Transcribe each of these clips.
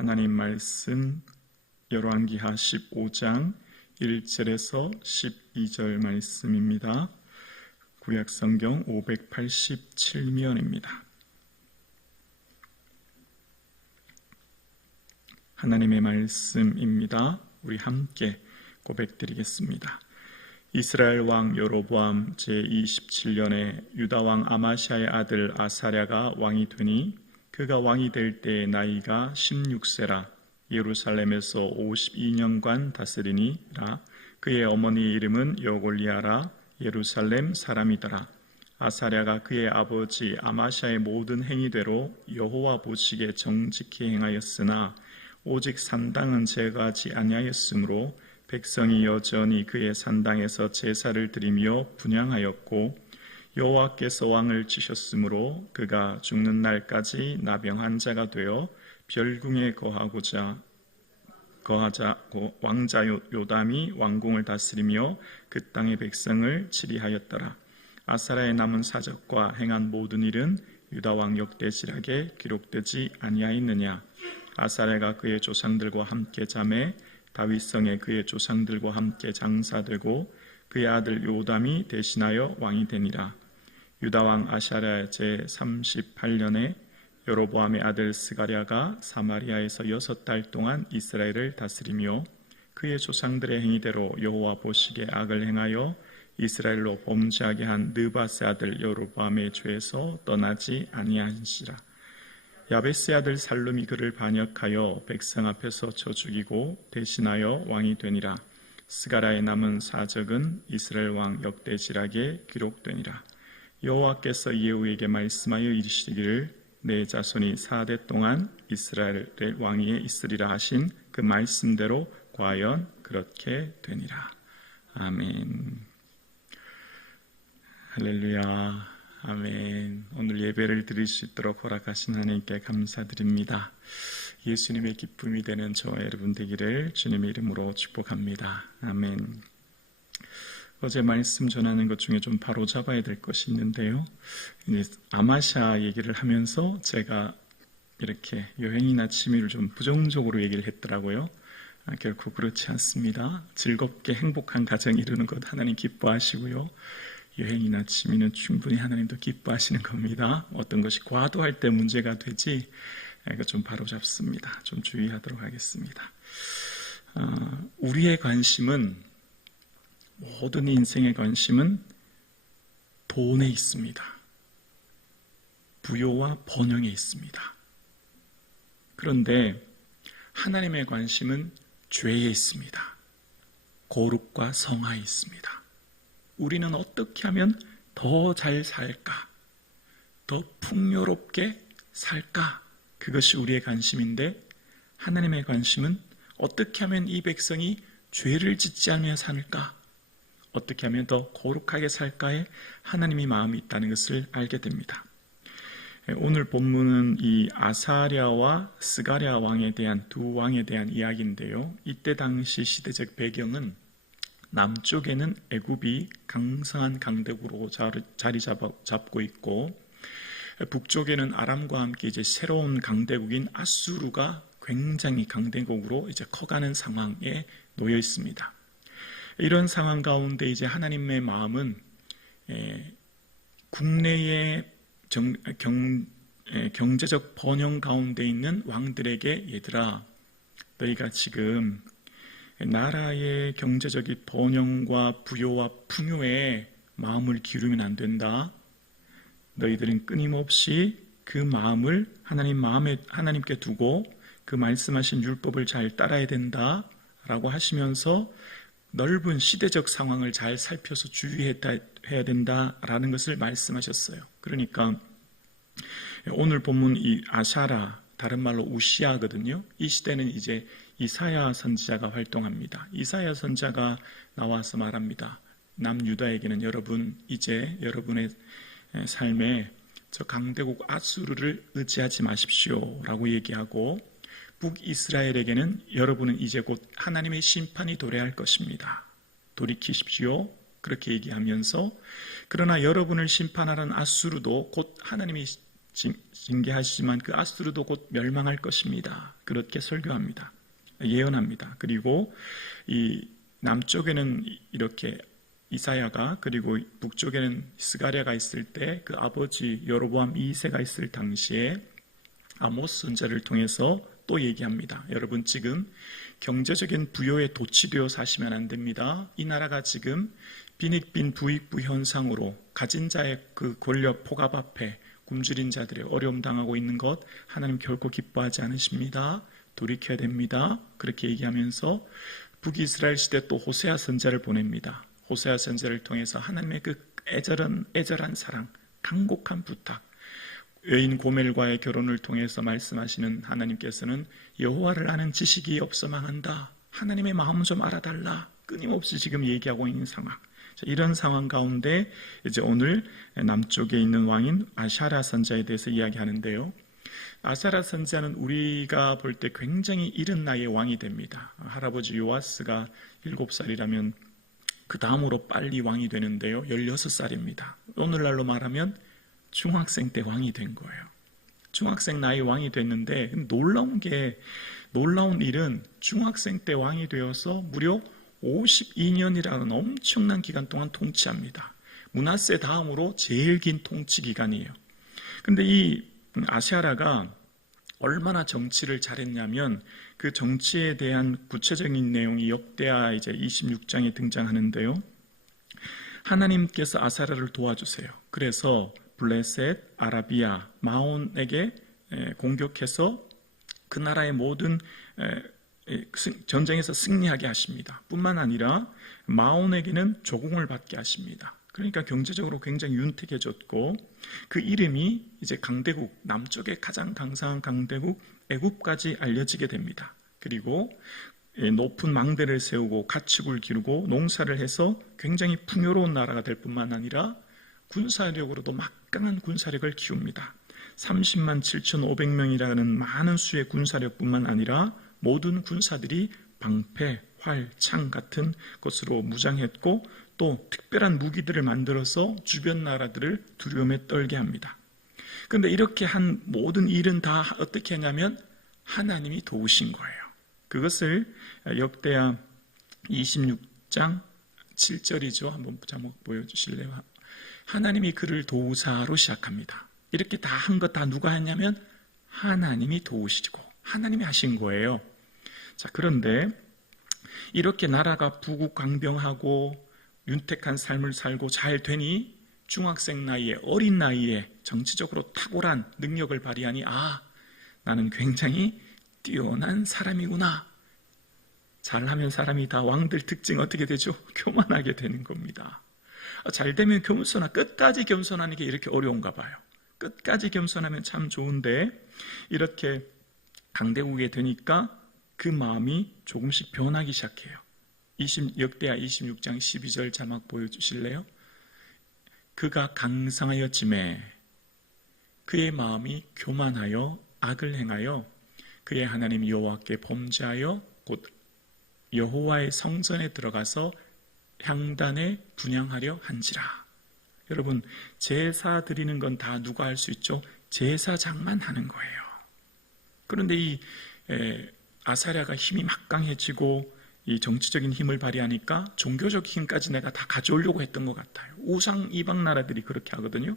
하나님 말씀 열왕기하 15장 1절에서 12절 말씀입니다. 구약성경 587면입니다. 하나님의 말씀입니다. 우리 함께 고백드리겠습니다. 이스라엘 왕 여로보암 제27년에 유다 왕 아마시아의 아들 아사랴가 왕이 되니 그가 왕이 될 때의 나이가 16세라. 예루살렘에서 52년간 다스리니라. 그의 어머니의 이름은 여골리아라. 예루살렘 사람이더라. 아사랴가 그의 아버지 아마시아의 모든 행위대로 여호와 보시기에 정직히 행하였으나 오직 산당은 제거하지 아니하였으므로 백성이 여전히 그의 산당에서 제사를 드리며 분향하였고 여호와께서 왕을 치셨으므로 그가 죽는 날까지 나병 자가 되어 별궁에 거하자 왕자 요담이 왕궁을 다스리며 그 땅의 백성을 치리하였더라. 아사랴의 남은 사적과 행한 모든 일은 유다 왕 역대지락에 기록되지 아니하였느냐. 아사랴가 그의 조상들과 함께 잠에 다윗성에 그의 조상들과 함께 장사되고 그의 아들 요담이 대신하여 왕이 되니라. 유다 왕 아사랴 제38년에 여로보암의 아들 스가랴가 사마리아에서 6달 동안 이스라엘을 다스리며 그의 조상들의 행위대로 여호와 보시기에 악을 행하여 이스라엘로 범죄하게 한 느밧의 아들 여로보암의 죄에서 떠나지 아니하신시라. 야베스의 아들 살룸이 그를 반역하여 백성 앞에서 쳐 죽이고 대신하여 왕이 되니라. 스가랴의 남은 사적은 이스라엘 왕 역대지락에 기록되니라. 여호와께서 예후에게 말씀하여 이르시기를 내 자손이 4대 동안 이스라엘 왕위에 있으리라 하신 그 말씀대로 과연 그렇게 되니라. 아멘. 할렐루야. 아멘. 오늘 예배를 드릴 수 있도록 허락하신 하나님께 감사드립니다. 예수님의 기쁨이 되는 저와 여러분 되기를 주님의 이름으로 축복합니다. 아멘. 어제 말씀 전하는 것 중에 좀 바로 잡아야 될 것이 있는데요. 이제 아마시아 얘기를 하면서 제가 이렇게 여행이나 취미를 좀 부정적으로 얘기를 했더라고요. 결코 그렇지 않습니다. 즐겁게 행복한 가정 이루는 것 하나님 기뻐하시고요. 여행이나 취미는 충분히 하나님도 기뻐하시는 겁니다. 어떤 것이 과도할 때 문제가 되지, 이거 좀 바로 잡습니다. 좀 주의하도록 하겠습니다. 우리의 관심은, 모든 인생의 관심은 돈에 있습니다. 부요와 번영에 있습니다. 그런데 하나님의 관심은 죄에 있습니다. 거룩과 성화에 있습니다. 우리는 어떻게 하면 더 잘 살까? 더 풍요롭게 살까? 그것이 우리의 관심인데 하나님의 관심은 어떻게 하면 이 백성이 죄를 짓지 않으며 살까? 어떻게 하면 더 거룩하게 살까에 하나님의 마음이 있다는 것을 알게 됩니다. 오늘 본문은 이 아사랴와 스가랴 왕에 대한 두 왕에 대한 이야기인데요. 이때 당시 시대적 배경은 남쪽에는 애굽이 강성한 강대국으로 자리 잡고 있고 북쪽에는 아람과 함께 이제 새로운 강대국인 아수르가 굉장히 강대국으로 이제 커가는 상황에 놓여 있습니다. 이런 상황 가운데 이제 하나님의 마음은 국내의 경제적 번영 가운데 있는 왕들에게 얘들아, 너희가 지금 나라의 경제적인 번영과 부요와 풍요에 마음을 기울이면 안 된다. 너희들은 끊임없이 그 마음을 하나님께 두고 그 말씀하신 율법을 잘 따라야 된다라고 하시면서 넓은 시대적 상황을 잘 살펴서 주의해야 된다라는 것을 말씀하셨어요. 그러니까 오늘 본문 이 아샤라, 다른 말로 우시아거든요. 이 시대는 이제 이사야 선지자가 활동합니다. 이사야 선지자가 나와서 말합니다. 남유다에게는 여러분, 이제 여러분의 삶에 저 강대국 아수르를 의지하지 마십시오 라고 얘기하고, 북이스라엘에게는 여러분은 이제 곧 하나님의 심판이 도래할 것입니다. 돌이키십시오. 그렇게 얘기하면서, 그러나 여러분을 심판하는 아수르도 곧 하나님이 징계하시지만 그 아수르도 곧 멸망할 것입니다. 그렇게 설교합니다. 예언합니다. 그리고 이 남쪽에는 이렇게 이사야가, 그리고 북쪽에는 스가랴가 있을 때 그 아버지 여로보암 2세가 있을 당시에 아모스 선지자를 통해서 또 얘기합니다. 여러분, 지금 경제적인 부요에 도취되어 사시면 안 됩니다. 이 나라가 지금 빈익빈 부익부 현상으로 가진 자의 그 권력 포갑 앞에 굶주린 자들의 어려움 당하고 있는 것 하나님 결코 기뻐하지 않으십니다. 돌이켜야 됩니다. 그렇게 얘기하면서 북이스라엘 시대 또 호세아 선지자를 보냅니다. 호세아 선지자를 통해서 하나님의 그 애절한 사랑, 간곡한 부탁, 여인 고멜과의 결혼을 통해서 말씀하시는 하나님께서는 여호와를 아는 지식이 없어 망한다. 하나님의 마음 좀 알아달라. 끊임없이 지금 얘기하고 있는 상황. 이런 상황 가운데 이제 오늘 남쪽에 있는 왕인 아샤랴 선지자에 대해서 이야기하는데요. 아샤랴 선지자는 우리가 볼 때 굉장히 이른 나이에 왕이 됩니다. 할아버지 요아스가 7살이라면 그 다음으로 빨리 왕이 되는데요. 16살입니다. 오늘날로 말하면 중학생 때 왕이 된 거예요. 중학생 나이 왕이 됐는데 놀라운 일은 중학생 때 왕이 되어서 무려 52년이라는 엄청난 기간 동안 통치합니다. 므낫세 다음으로 제일 긴 통치 기간이에요. 근데 이 아샤랴가 얼마나 정치를 잘했냐면 그 정치에 대한 구체적인 내용이 역대하 이제 26장에 등장하는데요. 하나님께서 아사랴를 도와주세요. 그래서 블레셋, 아라비아, 마온에게 공격해서 그 나라의 모든 전쟁에서 승리하게 하십니다. 뿐만 아니라 마온에게는 조공을 받게 하십니다. 그러니까 경제적으로 굉장히 윤택해졌고 그 이름이 이제 강대국, 남쪽의 가장 강성한 강대국 애굽까지 알려지게 됩니다. 그리고 높은 망대를 세우고 가축을 기르고 농사를 해서 굉장히 풍요로운 나라가 될 뿐만 아니라 군사력으로도 막강한 군사력을 키웁니다. 30만 7,500명이라는 많은 수의 군사력뿐만 아니라 모든 군사들이 방패, 활, 창 같은 것으로 무장했고 또 특별한 무기들을 만들어서 주변 나라들을 두려움에 떨게 합니다. 그런데 이렇게 한 모든 일은 다 어떻게 하냐면 하나님이 도우신 거예요. 그것을 역대하 26장 7절이죠. 한번 제목 보여주실래요? 하나님이 그를 도우사로 시작합니다. 이렇게 다 한 것 다 누가 했냐면 하나님이 도우시고 하나님이 하신 거예요. 자, 그런데 이렇게 나라가 부국강병하고 윤택한 삶을 살고 잘 되니 중학생 나이에, 어린 나이에 정치적으로 탁월한 능력을 발휘하니 나는 굉장히 뛰어난 사람이구나. 잘하면 사람이 다 왕들 특징 어떻게 되죠? 교만하게 되는 겁니다. 잘 되면 끝까지 겸손하는 게 이렇게 어려운가 봐요. 끝까지 겸손하면 참 좋은데 이렇게 강대국에 되니까 그 마음이 조금씩 변하기 시작해요. 역대하 26장 12절 자막 보여주실래요? 그가 강성하였지매 그의 마음이 교만하여 악을 행하여 그의 하나님 여호와께 범죄하여 곧 여호와의 성전에 들어가서 향단에 분향하려 한지라. 여러분, 제사 드리는 건 다 누가 할 수 있죠? 제사장만 하는 거예요. 그런데 이 아사랴가 힘이 막강해지고 이 정치적인 힘을 발휘하니까 종교적 힘까지 내가 다 가져오려고 했던 것 같아요. 이방 나라들이 그렇게 하거든요.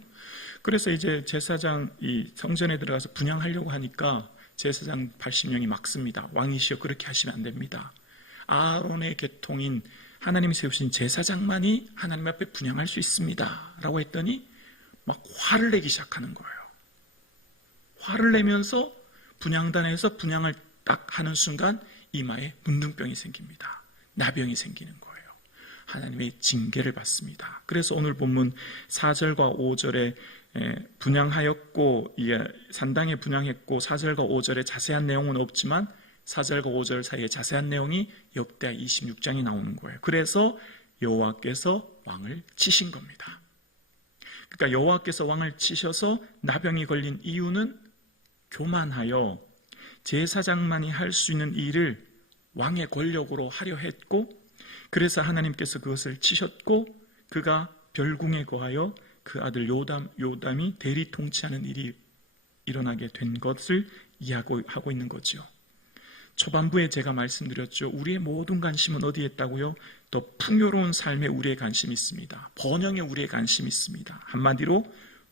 그래서 이제 제사장 이 성전에 들어가서 분향하려고 하니까 제사장 80명이 막습니다. 왕이시여 그렇게 하시면 안 됩니다. 아론의 계통인 하나님이 세우신 제사장만이 하나님 앞에 분향할 수 있습니다. 라고 했더니 막 화를 내기 시작하는 거예요. 화를 내면서 분향단에서 분향을 딱 하는 순간 이마에 문둥병이 생깁니다. 나병이 생기는 거예요. 하나님의 징계를 받습니다. 그래서 오늘 본문 4절과 5절에 분향하였고 산당에 분향했고 4절과 5절에 자세한 내용은 없지만 4절과 5절 사이에 자세한 내용이 역대하 26장이 나오는 거예요. 그래서 여호와께서 왕을 치신 겁니다. 그러니까 여호와께서 왕을 치셔서 나병이 걸린 이유는 교만하여 제사장만이 할 수 있는 일을 왕의 권력으로 하려 했고 그래서 하나님께서 그것을 치셨고 그가 별궁에 거하여 그 아들 요담이 대리 통치하는 일이 일어나게 된 것을 이야기하고 있는 거죠. 초반부에 제가 말씀드렸죠. 우리의 모든 관심은 어디에 있다고요? 더 풍요로운 삶에 우리의 관심이 있습니다. 번영에 우리의 관심이 있습니다. 한마디로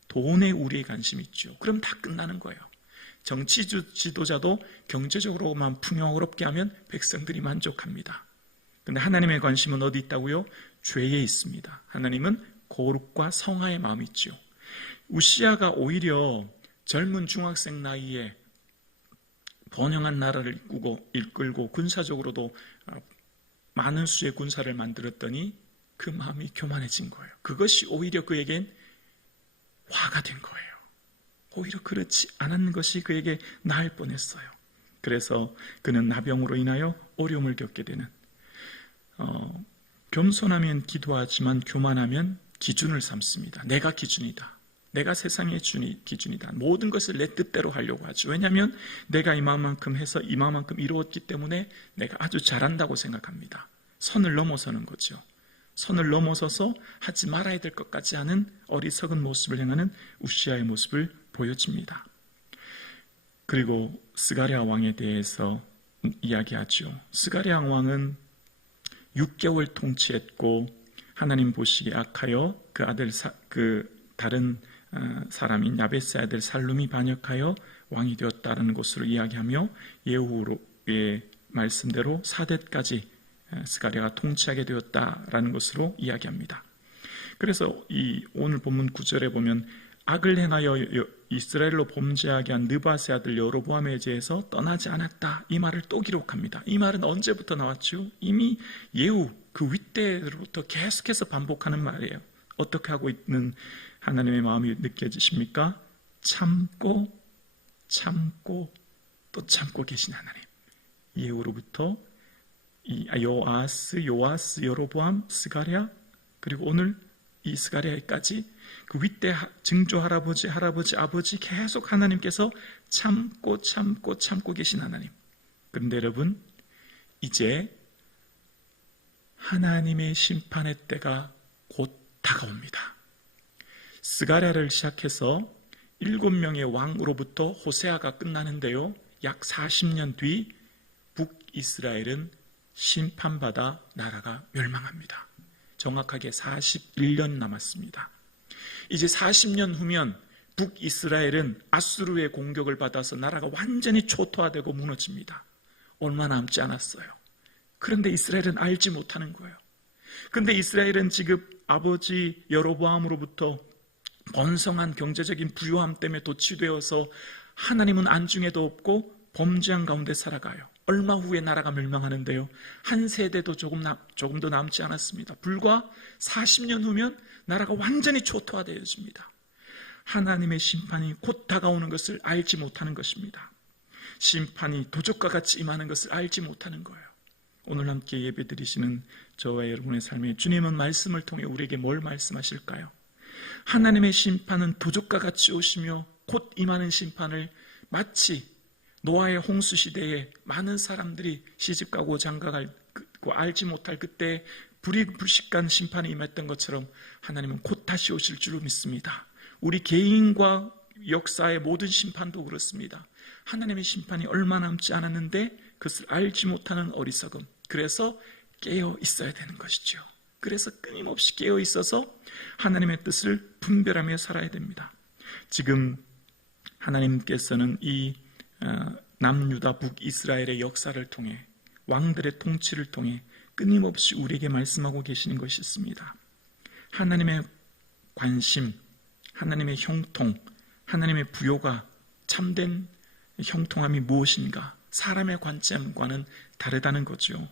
돈에 우리의 관심이 있죠. 그럼 다 끝나는 거예요. 정치 지도자도 경제적으로만 풍요롭게 하면 백성들이 만족합니다. 그런데 하나님의 관심은 어디 있다고요? 죄에 있습니다. 하나님은 거룩과 성화의 마음이 있죠. 우시아가 오히려 젊은 중학생 나이에 번영한 나라를 이끌고 군사적으로도 많은 수의 군사를 만들었더니 그 마음이 교만해진 거예요. 그것이 오히려 그에겐 화가 된 거예요. 오히려 그렇지 않은 것이 그에게 나을 뻔했어요. 그래서 그는 나병으로 인하여 어려움을 겪게 되는, 겸손하면 기도하지만 교만하면 기준을 삼습니다. 내가 기준이다. 내가 세상의 기준이다. 모든 것을 내 뜻대로 하려고 하죠. 왜냐하면 내가 이만큼 해서 이만큼 이루었기 때문에 내가 아주 잘한다고 생각합니다. 선을 넘어서는 거죠. 선을 넘어서서 하지 말아야 될 것 같지 않은 어리석은 모습을 행하는 우시아의 모습을 보여줍니다. 그리고 스가랴 왕에 대해서 이야기하죠. 스가랴 왕은 6개월 통치했고 하나님 보시기에 악하여 그 아들 다른 사람인 야베스의 아들 살룸이 반역하여 왕이 되었다는 것으로 이야기하며 예후의 말씀대로 4대까지 스가랴가 통치하게 되었다라는 것으로 이야기합니다. 그래서 이 오늘 본문 9절에 보면 악을 행하여 이스라엘로 범죄하게 한 느밧의 아들 여로보암에 대해서 떠나지 않았다, 이 말을 또 기록합니다. 이 말은 언제부터 나왔죠? 이미 예후 그 윗대로부터 계속해서 반복하는 말이에요. 어떻게 하고 있는 하나님의 마음이 느껴지십니까? 참고 또 참고 계신 하나님. 예후로부터 요아스, 여로보암, 스가랴, 그리고 오늘 이 스가랴까지 그 윗대 증조 할아버지, 아버지 계속 하나님께서 참고 계신 하나님. 그런데 여러분, 이제 하나님의 심판의 때가 곧 다가옵니다. 스가랴를 시작해서 7명의 왕으로부터 호세아가 끝나는데요, 약 40년 뒤 북이스라엘은 심판받아 나라가 멸망합니다. 정확하게 41년 남았습니다. 이제 40년 후면 북이스라엘은 아수르의 공격을 받아서 나라가 완전히 초토화되고 무너집니다. 얼마 남지 않았어요. 그런데 이스라엘은 알지 못하는 거예요. 그런데 이스라엘은 지금 아버지 여로보암으로부터 번성한 경제적인 부유함 때문에 도취되어서 하나님은 안중에도 없고 범죄한 가운데 살아가요. 얼마 후에 나라가 멸망하는데요, 한 세대도 조금도 남지 않았습니다. 불과 40년 후면 나라가 완전히 초토화되어집니다. 하나님의 심판이 곧 다가오는 것을 알지 못하는 것입니다. 심판이 도적과 같이 임하는 것을 알지 못하는 거예요. 오늘 함께 예배드리시는 저와 여러분의 삶에 주님은 말씀을 통해 우리에게 뭘 말씀하실까요? 하나님의 심판은 도적과 같이 오시며 곧 임하는 심판을 마치 노아의 홍수 시대에 많은 사람들이 시집가고 장가가고 알지 못할 그때 불식간 심판이 임했던 것처럼 하나님은 곧 다시 오실 줄로 믿습니다. 우리 개인과 역사의 모든 심판도 그렇습니다. 하나님의 심판이 얼마 남지 않았는데 그것을 알지 못하는 어리석음. 그래서 깨어 있어야 되는 것이죠. 그래서 끊임없이 깨어 있어서 하나님의 뜻을 분별하며 살아야 됩니다. 지금 하나님께서는 이 남유다 북이스라엘의 역사를 통해 왕들의 통치를 통해 끊임없이 우리에게 말씀하고 계시는 것이 있습니다. 하나님의 관심, 하나님의 형통, 하나님의 부요가 참된 형통함이 무엇인가? 사람의 관점과는 다르다는 거죠.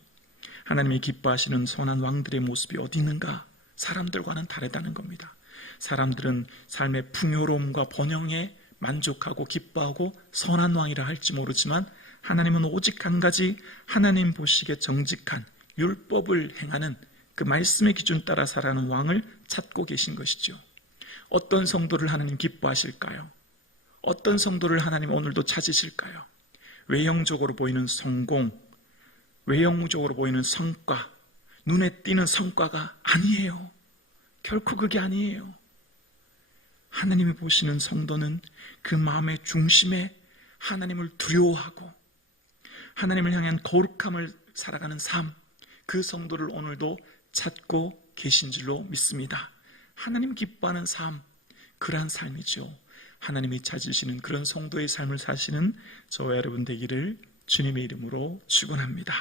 하나님이 기뻐하시는 선한 왕들의 모습이 어디 있는가? 사람들과는 다르다는 겁니다. 사람들은 삶의 풍요로움과 번영에 만족하고 기뻐하고 선한 왕이라 할지 모르지만 하나님은 오직 한 가지, 하나님 보시기에 정직한 율법을 행하는 그 말씀의 기준 따라 살아가는 왕을 찾고 계신 것이죠. 어떤 성도를 하나님 기뻐하실까요? 어떤 성도를 하나님 오늘도 찾으실까요? 외형적으로 보이는 성공, 외형적으로 보이는 성과, 눈에 띄는 성과가 아니에요. 결코 그게 아니에요. 하나님이 보시는 성도는 그 마음의 중심에 하나님을 두려워하고 하나님을 향한 거룩함을 살아가는 삶, 그 성도를 오늘도 찾고 계신 줄로 믿습니다. 하나님 기뻐하는 삶, 그러한 삶이죠. 하나님이 찾으시는 그런 성도의 삶을 사시는 저와 여러분 되기를 주님의 이름으로 축원합니다.